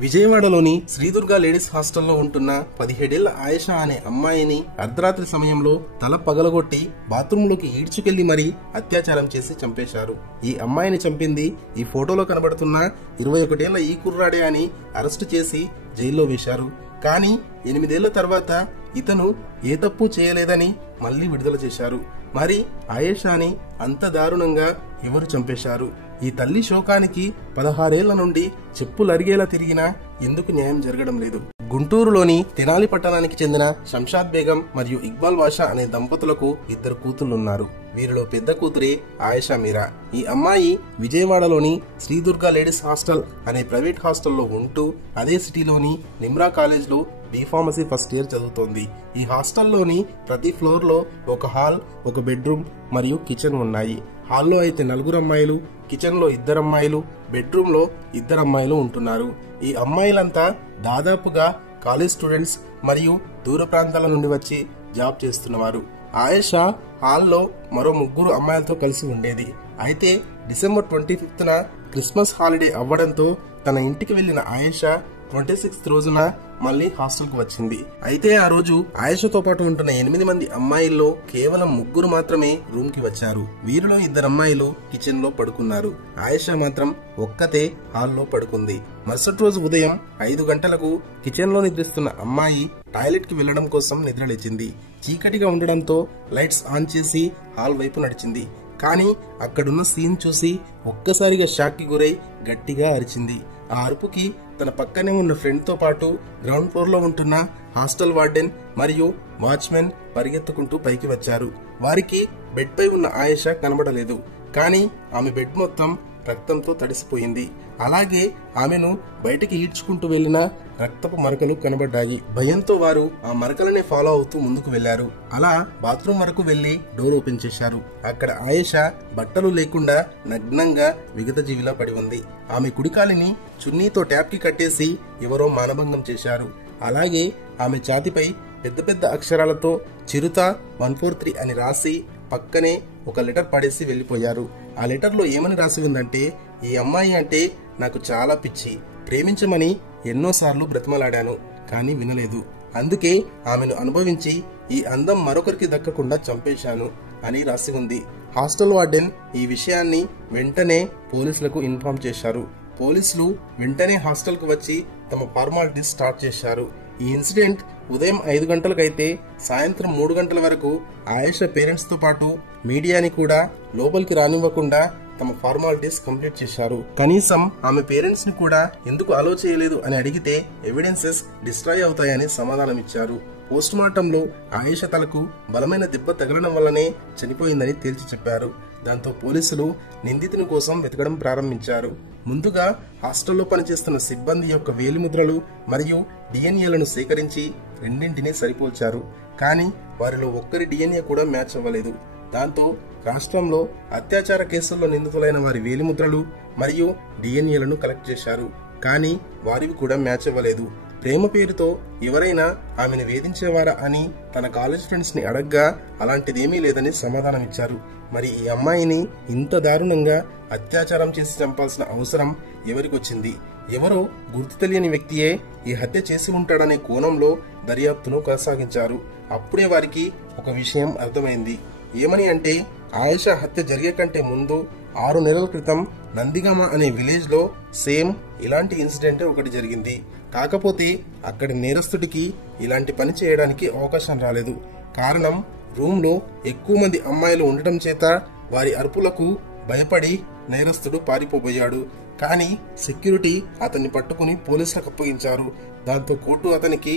విజయవాడలోని శ్రీదుర్గా లేడీస్ హాస్టల్లో ఉంటున్న 17 ఏళ్ల ఆయేషా అనే అమ్మాయిని అర్ధరాత్రి సమయంలో తల పగలగొట్టి బాత్రూంలోకి ఈడ్చుకెళ్లి మరీ అత్యాచారం చేసి చంపేశారు. ఈ అమ్మాయిని చంపింది ఈ ఫోటోలో కనబడుతున్న 21 ఏళ్ల ఈ కుర్రాడే అని అరెస్టు చేసి జైల్లో వేశారు. కానీ 8 ఏళ్ల తర్వాత ఇతను ఏ తప్పు చేయలేదని మళ్లీ విడుదల చేశారు. మరి ఆయేషాని అంత దారుణంగా ఎవరు చంపేశారు? ఈ తల్లి శోకానికి 16 ఏళ్ల నుండి చెప్పులు అరిగేలా తిరిగినా ఎందుకు న్యాయం జరగడం లేదు? గుంటూరులోని తెనాలి పట్టణానికి చెందిన శంషాద్ బేగం మరియు ఇక్బాల్ బాషా అనే దంపతులకు 2 కూతుళ్లున్నారు. వీరిలో పెద్ద కూతురే ఆయేషా మీరా. ఈ అమ్మాయి విజయవాడలోని శ్రీదుర్గా లేడీస్ హాస్టల్ అనే ప్రైవేట్ హాస్టల్లో ఉంటూ అదే సిటీలోని నిమ్రా కాలేజ్లో బీఫార్మసీ ఫస్ట్ ఇయర్ చదువుతోంది. ఈ హాస్టల్లోని ప్రతి ఫ్లోర్ లో ఒక హాల్, ఒక బెడ్రూమ్ మరియు కిచెన్ ఉన్నాయి. హాల్లో అయితే 4 అమ్మాయిలు, కిచెన్ లో 2 అమ్మాయిలు, బెడ్రూమ్ లో 2 అమ్మాయిలు ఉంటున్నారు. ఈ అమ్మాయిలంతా దాదాపుగా కాలేజ్ స్టూడెంట్స్ మరియు దూర ప్రాంతాల నుండి వచ్చి జాబ్ చేస్తున్నవారు. ఆయేషా హాల్లో మరో 3 అమ్మాయిలతో కలిసి ఉండేది. అయితే డిసెంబర్ 25న క్రిస్మస్ హాలిడే అవ్వడంతో తన ఇంటికి వెళ్లిన ఆయేషా 26th రోజున మళ్లీ హాస్టల్ కు వచ్చింది. అయితే ఆ రోజు ఆయేషాతో పాటు ఉంటున్న 8 మంది అమ్మాయిల్లో కేవలం 3 మాత్రమే రూమ్ కి వచ్చారు. వీరిలో 2 అమ్మాయిలు కిచెన్ లో పడుకున్నారు. ఆయేషా మాత్రం ఒక్కతే హాల్లో పడుకుంది. మరుసటి రోజు ఉదయం 5 గంటలకు కిచెన్ లో నిద్రిస్తున్న అమ్మాయి టాయిలెట్ కి వెళ్లడం కోసం నిద్రలేచింది. చీకటిగా ఉండడంతో లైట్స్ ఆన్ చేసి హాల్ వైపు నడిచింది. కానీ అక్కడున్న సీన్ చూసి ఒక్కసారిగా షాక్ కి గురై గట్టిగా అరిచింది. ఆ అరుపుకి తన పక్కనే ఉన్న ఫ్రెండ్ తో పాటు గ్రౌండ్ ఫ్లోర్ లో ఉంటున్న హాస్టల్ వార్డెన్ మరియు వాచ్మెన్ పరిగెత్తుకుంటూ పైకి వచ్చారు. వారికి బెడ్ పై ఉన్న ఆయేషా కనబడలేదు. కానీ ఆమె బెడ్ మొత్తం రక్తంతో తడిసిపోయింది. అలాగే ఆమెను బయటికి ఈడ్చుకుంటూ వెళ్లిన రక్తపు మరకలు కనబడ్డాయి. భయంతో వారు ఆ మరకలనే ఫాలో అవుతూ ముందుకు వెళ్లారు. అలా బాత్రూమ్ వరకు వెళ్లి డోర్ ఓపెన్ చేశారు. అక్కడ ఆయేషా బట్టలు లేకుండా నగ్నంగా విగతజీవిలా పడి ఉంది. ఆమె కుడికాలిని చున్నీతో ట్యాప్ కి కట్టేసి ఎవరో మానభంగం చేశారు. అలాగే ఆమె ఛాతిపై పెద్ద పెద్ద అక్షరాలతో చిరుత 143 అని రాసి పక్కనే ఒక లెటర్ పడేసి వెళ్లిపోయారు. ఆ లెటర్ లో ఏమని రాసి ఉందంటే, ఈ అమ్మాయి అంటే నాకు చాలా పిచ్చి, ప్రేమించమని ఎన్నోసార్లు బ్రతిమలాడాను కానీ వినలేదు. అందుకే ఆమెను అనుభవించి ఈ అందం మరొకరికి దక్కకుండా చంపేశాను అని రాసి ఉంది. హాస్టల్ వార్డెన్ ఈ విషయాన్ని వెంటనే పోలీసులకు ఇన్ఫార్మ్ చేశారు. పోలీసులు వెంటనే హాస్టల్ కు వచ్చి తమ ఫార్మాలిటీస్ స్టార్ట్ చేశారు. ఈ ఇన్సిడెంట్ ఉదయం 5 గంటలకైతే సాయంత్రం 3 గంటల వరకు ఆయేషా పేరెంట్స్ తో పాటు మీడియాని కూడా లోపలికి రానివ్వకుండా తమ ఫార్మాలిటీస్ కంప్లీట్ చేశారు. కనీసం ఆమె పేరెంట్స్ ని కూడా ఎందుకు అలో చేయలేదు అని అడిగితే ఎవిడెన్సెస్ డిస్ట్రాయ్ అవుతాయని సమాధానం ఇచ్చారు. పోస్ట్ మార్టంలో ఆయేషా తలకు బలమైన దెబ్బ తగలడం వల్లనే చనిపోయిందని తేల్చి చెప్పారు. దాంతో పోలీసులు నిందితుని కోసం వెతకడం ప్రారంభించారు. ముందుగా హాస్టల్లో పనిచేస్తున్న సిబ్బంది యొక్క వేలిముద్రలు మరియు డిఎన్ఏలను సేకరించి రెండింటినీ సరిపోల్చారు. కానీ వారిలో ఒక్కరి డిఎన్ఏ కూడా మ్యాచ్ అవ్వలేదు. దాంతో రాష్ట్రంలో అత్యాచార కేసుల్లో నిందితులైన వారి వేలిముద్రలు మరియు డిఎన్ఏలను కలెక్ట్ చేశారు. కానీ వారివి కూడా మ్యాచ్ అవ్వలేదు. ప్రేమ పేరుతో ఎవరైనా ఆమెను వేధించేవారా అని తన కాలేజ్ ఫ్రెండ్స్ ని అడగ్గా అలాంటిదేమీ లేదని సమాధానం ఇచ్చారు. మరి ఈ అమ్మాయిని ఇంత దారుణంగా అత్యాచారం చేసి చంపాల్సిన అవసరం ఎవరికొచ్చింది? ఎవరో గుర్తు తెలియని వ్యక్తియే ఈ హత్య చేసి ఉంటాడనే కోణంలో దర్యాప్తును కొనసాగించారు. అప్పుడే వారికి ఒక విషయం అర్థమైంది. ఏమని అంటే, ఆయేషా హత్య జరిగే కంటే ముందు 6 నెలల క్రితం నందిగామ అనే విలేజ్ లో సేమ్ ఇలాంటి ఇన్సిడెంట్ ఒకటి జరిగింది. కాకపోతే అక్కడి నేరస్తుడికి ఇలాంటి పని చేయడానికి అవకాశం రాలేదు. కారణం, రూమ్ లో ఎక్కువ మంది అమ్మాయిలు ఉండటం చేత వారి అరుపులకు భయపడి నేరస్తుడు పారిపోబోయాడు. కానీ సెక్యూరిటీ అతన్ని పట్టుకుని పోలీసులకు అప్పగించారు. దాంతో కోర్టు అతనికి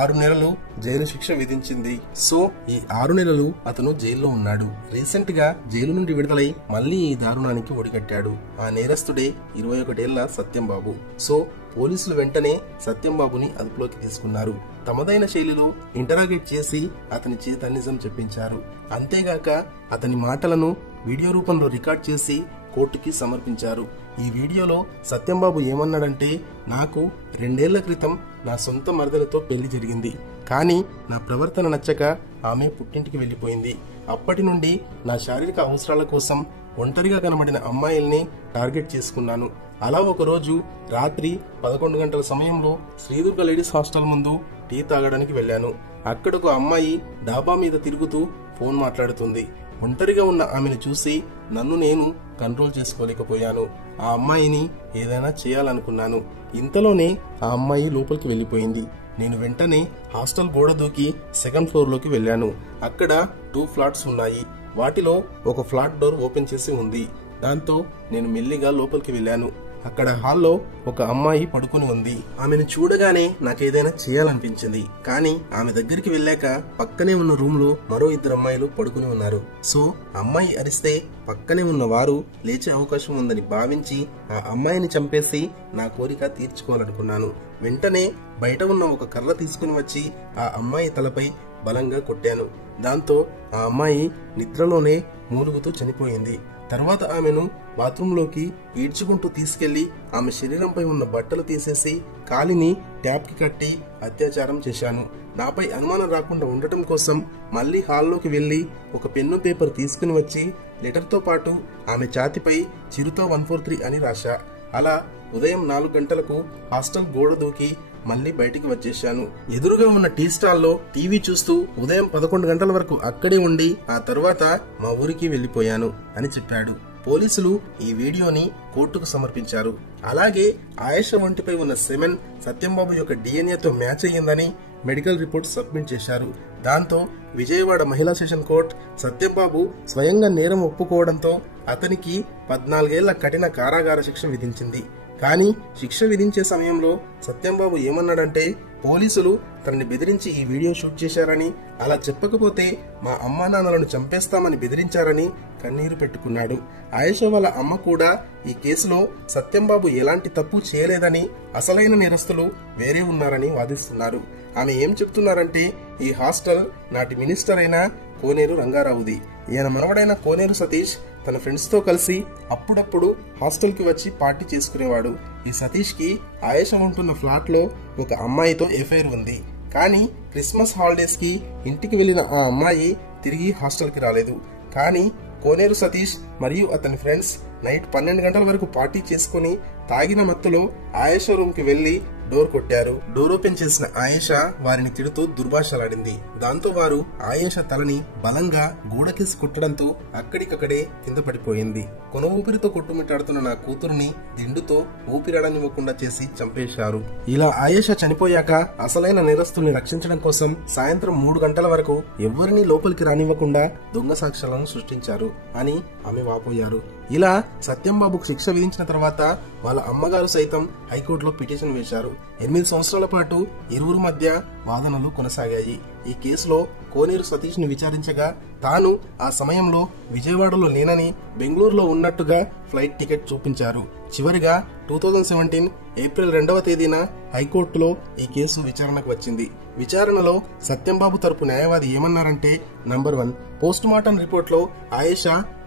6 నెలలు జైలు శిక్ష విధించింది. సో ఈ 6 నెలలు అతను జైల్లో ఉన్నాడు. రీసెంట్ గా జైలు నుండి విడుదలై మళ్లీ ఈ దారుణానికి ఒడిగట్టాడు. ఆ నేరస్తుడే 21 ఏళ్ల సత్యంబాబు. సో పోలీసులు వెంటనే సత్యంబాబుని అదుపులోకి తీసుకున్నారు. తమదైన శైలిలో ఇంటరాగేట్ చేసి అతని చేత నిజం చెప్పించారు. అంతేగాక అతని మాటలను వీడియో రూపంలో రికార్డ్ చేసి కోర్టుకి సమర్పించారు. ఈ వీడియోలో సత్యంబాబు ఏమన్నాడంటే, నాకు 2 ఏళ్ల క్రితం నా సొంత మరదలతో పెళ్లి జరిగింది. కానీ నా ప్రవర్తన నచ్చక ఆమె పుట్టింటికి వెళ్లిపోయింది. అప్పటి నుండి నా శారీరక అవసరాల కోసం ఒంటరిగా కనబడిన అమ్మాయిల్ని టార్గెట్ చేసుకున్నాను. అలా ఒకరోజు రాత్రి 11 గంటల సమయంలో శ్రీదుర్గ లేడీస్ హాస్టల్ ముందు టీ తాగడానికి వెళ్లాను. అక్కడ ఒక అమ్మాయి డాబా మీద తిరుగుతూ ఫోన్ మాట్లాడుతుంది. ఒంటరిగా ఉన్న ఆమెను చూసి నన్ను నేను కంట్రోల్ చేసుకోలేకపోయాను. ఆ అమ్మాయిని ఏదైనా చేయాలనుకున్నాను. ఇంతలోనే ఆ అమ్మాయి లోపలికి వెళ్లిపోయింది. నేను వెంటనే హాస్టల్ గోడ దూకి 2nd ఫ్లోర్ లోకి వెళ్లాను. అక్కడ 2 ఫ్లాట్స్ ఉన్నాయి. వాటిలో ఒక ఫ్లాట్ డోర్ ఓపెన్ చేసి ఉంది. దాంతో నేను మెల్లిగా లోపలికి వెళ్లాను. అక్కడ హాల్లో ఒక అమ్మాయి పడుకుని ఉంది. ఆమెను చూడగానే నాకేదైనా చేయాలనిపించింది. కానీ ఆమె దగ్గరికి వెళ్ళాక పక్కనే ఉన్న రూమ్ లో మరో 2 అమ్మాయిలు పడుకుని ఉన్నారు. సో అమ్మాయి అరిస్తే పక్కనే ఉన్న వారు లేచే అవకాశం ఉందని భావించి ఆ అమ్మాయిని చంపేసి నా కోరిక తీర్చుకోవాలనుకున్నాను. వెంటనే బయట ఉన్న ఒక కర్ర తీసుకుని వచ్చి ఆ అమ్మాయి తలపై బలంగా కొట్టాను. దాంతో ఆ అమ్మాయి నిద్రలోనే మూలుగుతూ చనిపోయింది. తర్వాత ఆమెను బాత్రూంలోకి ఈడ్చుకుంటూ తీసుకెళ్లి ఆమె శరీరంపై ఉన్న బట్టలు తీసేసి కాలిని ట్యాప్ కి కట్టి అత్యాచారం చేశాను. నాపై అనుమానం రాకుండా ఉండటం కోసం మళ్లీ హాల్లోకి వెళ్లి ఒక పెన్ను పేపర్ తీసుకుని వచ్చి లెటర్ తో పాటు ఆమె ఛాతిపై చిరుతో 143 అని రాశా. అలా ఉదయం 4 గంటలకు హాస్టల్ గోడ దూకి మళ్లీ బయటికి వచ్చేశాను. ఎదురుగా ఉన్న టీ స్టాల్లో టీవీ చూస్తూ ఉదయం 11 గంటల వరకు అక్కడే ఉండి ఆ తర్వాత మా ఊరికి వెళ్లిపోయాను అని చెప్పాడు. పోలీసులు ఈ వీడియోని కోర్టుకు సమర్పించారు. అలాగే ఆయేష ఒంటిపై ఉన్న సెమెన్ సత్యంబాబు యొక్క డిఎన్ఏతో మ్యాచ్ అయ్యిందని మెడికల్ రిపోర్ట్ సబ్మిట్ చేశారు. దాంతో విజయవాడ మహిళా సెషన్ కోర్టు సత్యంబాబు స్వయంగా నేరం ఒప్పుకోవడంతో అతనికి 14 ఏళ్ల కఠిన కారాగార శిక్ష విధించింది. కానీ శిక్ష విధించే సమయంలో సత్యంబాబు ఏమన్నాడంటే పోలీసులు తనని బెదిరించి ఈ వీడియో షూట్ చేశారని, అలా చెప్పకపోతే మా అమ్మా నాన్నలను చంపేస్తామని బెదిరించారని కన్నీరు పెట్టుకున్నాడు. ఆయేష వాళ్ళ అమ్మ కూడా ఈ కేసులో సత్యంబాబు ఎలాంటి తప్పు చేయలేదని, అసలైన నేరస్తులు వేరే ఉన్నారని వాదిస్తున్నారు. ఆమె ఏం చెప్తున్నారంటే ఈ హాస్టల్ నాటి మినిస్టర్ అయిన కోనేరు రంగారావుది. ఈయన మనవడైన కోనేరు సతీష్ తన ఫ్రెండ్స్ తో కలిసి అప్పుడప్పుడు హాస్టల్ కి వచ్చి పార్టీ చేసుకునేవాడు. ఈ సతీష్ కి ఆయేష ఉంటున్న ఫ్లాట్ లో ఒక అమ్మాయితో ఎఫైర్ ఉంది. కానీ క్రిస్మస్ హాలిడేస్ కి ఇంటికి వెళ్లిన ఆ అమ్మాయి తిరిగి హాస్టల్ కి రాలేదు. కానీ కోనేరు సతీష్ మరియు అతని ఫ్రెండ్స్ నైట్ 12 గంటల వరకు పార్టీ చేసుకుని తాగిన మత్తులో ఆయేష రూమ్ కి వెళ్లి డోర్ కొట్టారు. డోర్ ఓపెన్ చేసిన ఆయేష వారిని తిడుతూ దుర్భాషలాడింది. దాంతో వారు ఆయేష తలని బలంగా గోడకేసి కొట్టడంతో అక్కడికక్కడే కింద పడిపోయింది. కొన ఊపిరితో కొట్టుమిట్టాడుతున్న నా కూతురుని దిండుతో ఊపిరాడనివ్వకుండా చేసి చంపేశారు. ఇలా ఆయేష చనిపోయాక అసలైన నేరస్తుల్ని రక్షించడం కోసం సాయంత్రం 3 గంటల వరకు ఎవరిని లోపలికి రానివ్వకుండా దొంగ సాక్ష్యాలను సృష్టించారు అని ఆమె వాపోయారు. ఇలా సత్యంబాబుకు శిక్ష విధించిన తర్వాత వాళ్ళ అమ్మగారు సైతం హైకోర్టులో పిటిషన్ వేశారు. 8 సంవత్సరాల పాటు ఇరువురు మధ్య వాదనలు కొనసాగాయి. ఈ కేసులో కోనేరు సతీష్ ని విచారించగా తాను ఆ సమయంలో విజయవాడలో లేనని బెంగళూరులో ఉన్నట్టుగా ఫ్లైట్ టికెట్ చూపించారు. చివరిగా 2017 ఏప్రిల్ 2వ తేదీన హైకోర్టులో ఈ కేసు విచారణకు వచ్చింది. విచారణలో సత్యంబాబు తరపు న్యాయవాది ఏమన్నారంటే నంబర్ 1 పోస్ట్ మార్టం రిపోర్ట్ లో ఆయేష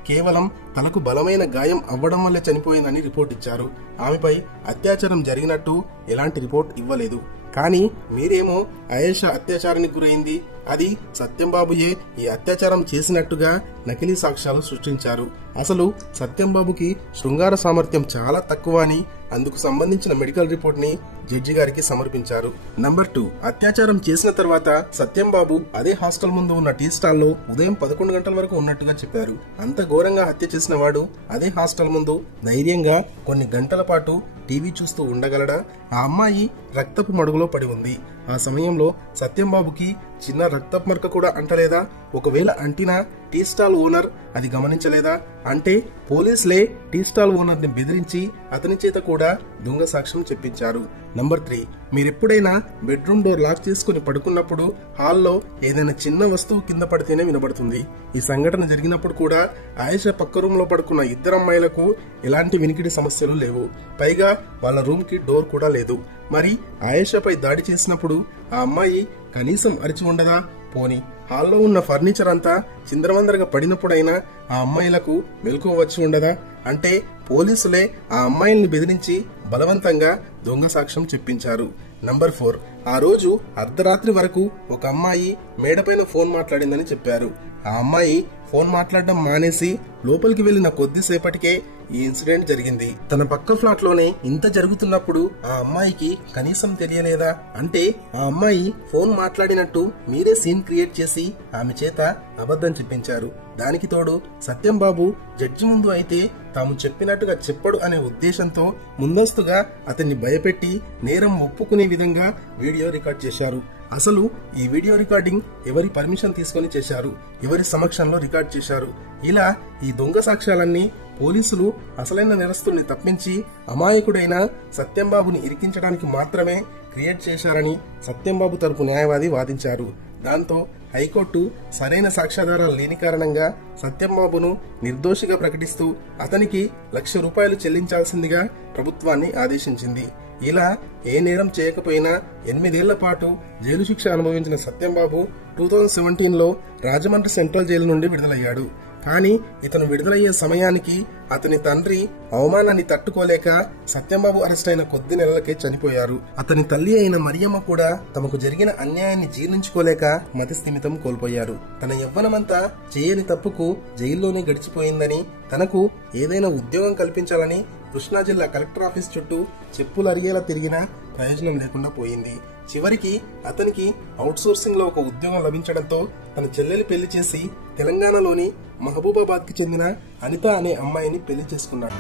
కేవలం తలకు బలమైన గాయం అవ్వడం వల్లే చనిపోయిందని రిపోర్ట్ ఇచ్చారు. ఆమెపై అత్యాచారం జరిగినట్టు ఎలాంటి రిపోర్ట్ ఇవ్వలేదు. కానీ మీరేమో ఆయేష అత్యాచారానికి గురైంది, అది సత్యంబాబుయే ఈ అత్యాచారం చేసినట్టుగా నకిలీ సాక్ష్యాలు సృష్టించారు. అసలు సత్యంబాబుకి శృంగార సామర్థ్యం చాలా తక్కువ అని అందుకు సంబంధించిన మెడికల్ రిపోర్ట్ ని జడ్జి గారికి సమర్పించారు. నంబర్ 2 అత్యాచారం చేసిన తర్వాత సత్యంబాబు అదే హాస్టల్ ముందు ఉన్న టీ స్టాల్ లో ఉదయం 11 గంటల వరకు ఉన్నట్టుగా చెప్పారు. అంత ఘోరంగా హత్య చేసిన వాడు అదే హాస్టల్ ముందు ధైర్యంగా కొన్ని గంటల పాటు టీవీ చూస్తూ ఉండగలడా? ఆ అమ్మాయి రక్తపు మడుగులో పడి ఉంది. ఆ సమయంలో సత్యంబాబుకి చిన్న రక్తపు మరక కూడా అంటలేదా? ఒకవేళ అంటినా టీ స్టాల్ ఓనర్ అది గమనించలేదా? అంటే పోలీసులే టీ స్టాల్ ఓనర్ ని బెదిరించి అతని చేత కూడా దొంగ సాక్ష్యం చెప్పించారు. నంబర్ 3 మీరెప్పుడైనా బెడ్రూమ్ డోర్ లాక్ చేసుకుని పడుకున్నప్పుడు హాల్లో ఏదైనా చిన్న వస్తువు కింద పడితేనే వినబడుతుంది. ఈ సంఘటన జరిగినప్పుడు కూడా ఆయేష పక్క రూమ్ లో పడుకున్న 2 అమ్మాయిలకు ఎలాంటి వినికిడి సమస్యలు లేవు. పైగా వాళ్ళ రూమ్ కి డోర్ కూడా లేదు. మరి ఆయేషపై దాడి చేసినప్పుడు ఆ అమ్మాయి కనీసం అరిచి ఉండదా? పోని హాల్లో ఉన్న ఫర్నిచర్ అంతా చిందరవందరగా పడినప్పుడైనా ఆ అమ్మాయిలకు మెలకువ వచ్చి ఉండదా? అంటే పోలీసులే ఆ అమ్మాయిల్ని బెదిరించి బలవంతంగా దొంగ సాక్ష్యం చెప్పించారు. నంబర్ 4 ఆ రోజు అర్ధరాత్రి వరకు ఒక అమ్మాయి మేడపైన ఫోన్ మాట్లాడిందని చెప్పారు. ఆ అమ్మాయి ఫోన్ మాట్లాడడం మానేసి లోపలికి వెళ్లిన కొద్దిసేపటికే ఈ ఇన్సిడెంట్ జరిగింది. తన పక్క ఫ్లాట్ లోనే ఇంత జరుగుతున్నప్పుడు ఆ అమ్మాయికి కనీసం తెలియలేదా? అంటే ఆ అమ్మాయి ఫోన్ మాట్లాడినట్టు మీరే సీన్ క్రియేట్ చేసి ఆమె చేత అబద్ధం చెప్పించారు. దానికి తోడు సత్యం బాబు జడ్జి ముందు అయితే తాము చెప్పినట్టుగా చెప్పడు అనే ఉద్దేశంతో ముందస్తుగా అతన్ని భయపెట్టి నేరం ఒప్పుకునే విధంగా వీడియో రికార్డ్ చేశారు. అసలు ఈ వీడియో రికార్డింగ్ ఎవరి పర్మిషన్ తీసుకొని చేశారు, ఎవరి సమక్షంలో రికార్డ్ చేశారు? ఇలా ఈ దొంగ సాక్ష్యాలన్నీ పోలీసులు అసలైన నేరస్తుల్ని తప్పించి అమాయకుడైన సత్యంబాబుని ఇరికించడానికి మాత్రమే క్రియేట్ చేశారని సత్యంబాబు తరపు న్యాయవాది వాదించారు. దాంతో హైకోర్టు సరైన సాక్ష్యాధారాలు లేని కారణంగా సత్యంబాబును నిర్దోషిగా ప్రకటిస్తూ అతనికి ₹1,00,000 చెల్లించాల్సిందిగా ప్రభుత్వాన్ని ఆదేశించింది. ఇలా ఏ నేరం చేయకపోయినా 8 ఏళ్ల పాటు జైలు శిక్ష అనుభవించిన సత్యంబాబు 2017లో రాజమండ్రి సెంట్రల్ జైలు నుండి విడుదలయ్యాడు. కానీ ఇతను విడుదలయ్యే సమయానికి అతని తండ్రి అవమానాన్ని తట్టుకోలేక సత్యంబాబు అరెస్ట్ అయిన కొద్ది నెలలకే చనిపోయారు. అతని తల్లి అయిన మరియమ్మ కూడా తమకు జరిగిన అన్యాయాన్ని జీర్ణించుకోలేక మతిస్థిమితం కోల్పోయారు. తన యవ్వనమంతా చేయని తప్పుకు జైల్లోనే గడిచిపోయిందని, తనకు ఏదైనా ఉద్యోగం కల్పించాలని కృష్ణా జిల్లా కలెక్టర్ ఆఫీస్ చుట్టూ చెప్పులు అరిగేలా తిరిగినా ప్రయోజనం లేకుండా పోయింది. చివరికి అతనికి అవుట్సోర్సింగ్ లో ఒక ఉద్యోగం లభించడంతో తన చెల్లెలి పెళ్లి చేసి తెలంగాణలోని మహబూబాబాద్ కి చెందిన అనిత అనే అమ్మాయిని పెళ్లి చేసుకున్నాడు.